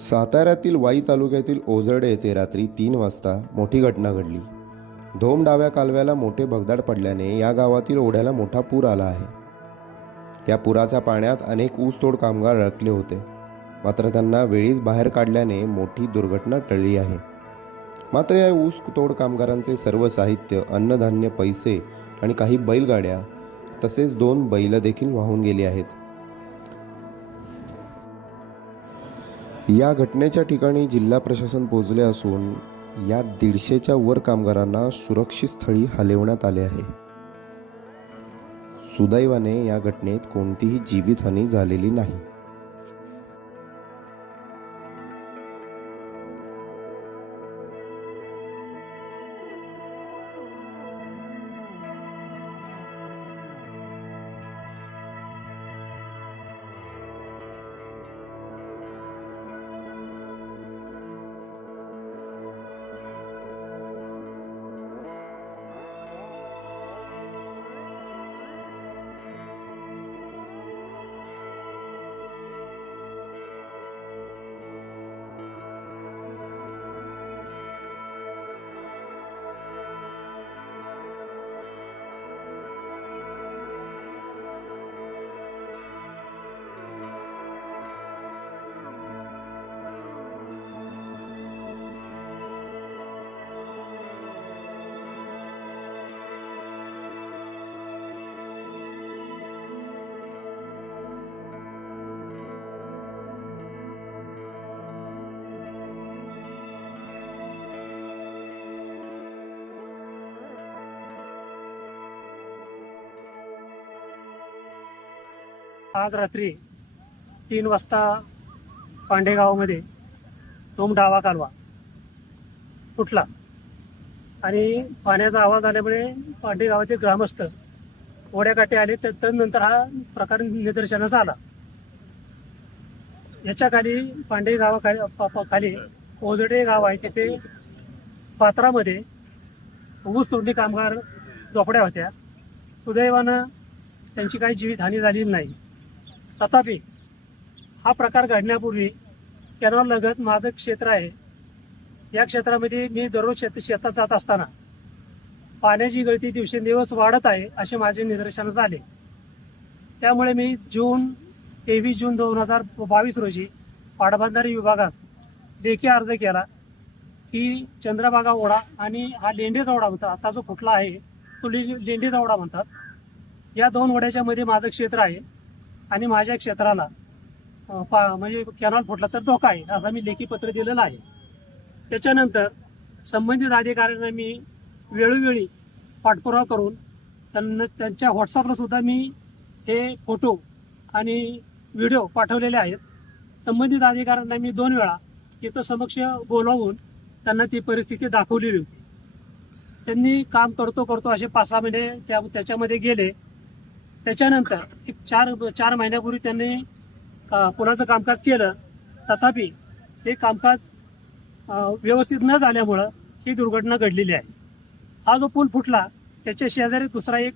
साताऱ्यातील वाई तालुक्यातील ओझरडे येथे रात्री 3 वाजता मोठी घटना घडली। धोम डाव्या कालव्याला मोठे भगदाड पडल्याने या गावातील ओढ्याला मोठा पूर आला आहे। या पुराच्या पाण्यात अनेक ऊसतोड कामगार अडकले होते, मात्र त्यांना वेळीच बाहेर काढल्याने मोठी दुर्घटना टळली आहे। मात्र या ऊसतोड कामगारांचे सर्व साहित्य, अन्नधान्य, पैसे आणि काही बैलगाड्या तसेच 2 बैल देखील वाहून गेली आहेत। या घटनेच्या ठिकाणी जिल्हा प्रशासन पोहोचले असून या 150च्या वर कामगारांना सुरक्षित स्थळी हलवण्यात आले आहे। सुदैवाने या घटनेत कोणतीही जीवितहानी झालेली नाही। आज रात्री 3 वाजता पांडेगावामध्ये धोम डावा कालवा फुटला आणि पाण्याचा आवाज आल्यामुळे पांडेगावाचे ग्रामस्थ ओढ्याकाठी आले। त्यानंतर हा प्रकार निदर्शनास आला। याच्या खाली पांडेगावाखाली ओझरडे गाव आहे, तिथे पात्रामध्ये ऊस तोडणी कामगार झोपड्या होत्या। सुदैवानं त्यांची काही जीवितहानी झालेली नाही। तथापि हा प्रकार घडण्यापूर्वी कॅनॉल लगत माझं क्षेत्र आहे। या क्षेत्रामध्ये मी दररोज शेतात जात असताना पाण्याची गळती दिवसेंदिवस वाढत आहे असे माझे निदर्शनास आले। त्यामुळे मी 23 जून 2022 रोजी पाटबंधारे विभागास लेखी अर्ज केला की चंद्रभागा ओढा आणि हा लेंडेचा ओढा होता, आता जो फुटला आहे तो लेंडेचा ओढा म्हणतात। या 2 ओढ्याच्या मध्ये माझं क्षेत्र आहे आणि माझ्या क्षेत्राला म्हणजे कॅनॉल फुटला तर धोका आहे असं मी लेखी पत्र दिलेलं आहे। त्याच्यानंतर संबंधित अधिकाऱ्यांना मी वेळोवेळी पाठपुरावा करून त्यांच्या व्हॉट्सअपला सुद्धा मी हे फोटो आणि व्हिडिओ पाठवलेले आहेत। संबंधित अधिकाऱ्यांना मी 2 वेळा इथं समक्ष बोलावून त्यांना ती परिस्थिती दाखवलेली होती। त्यांनी काम करतो असे 5-6 महिने त्याच्यामध्ये गेले। त्याच्यानंतर एक 4 महिन्यापूर्वी त्यांनी पुलाचं कामकाज केलं, तथापि हे कामकाज व्यवस्थित न झाल्यामुळं ही दुर्घटना घडलेली आहे। हा जो पूल फुटला त्याच्या शेजारी दुसरा एक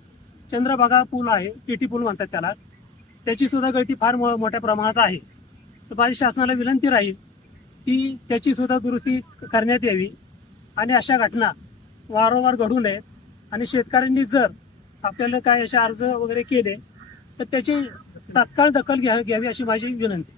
चंद्रभागा पूल आहे, पीटी पूल म्हणतात त्याला, त्याची सुद्धा गळती फार मोठ्या प्रमाणात आहे। तर माझी शासनाला विनंती राहील की त्याची सुद्धा दुरुस्ती करण्यात यावी आणि अशा घटना वारंवार घडू नयेत। आणि शेतकऱ्यांनी जर आपल्याला काय असे अर्ज वगैरे केले तर त्याची तात्काळ दखल घ्यावी अशी माझी विनंती।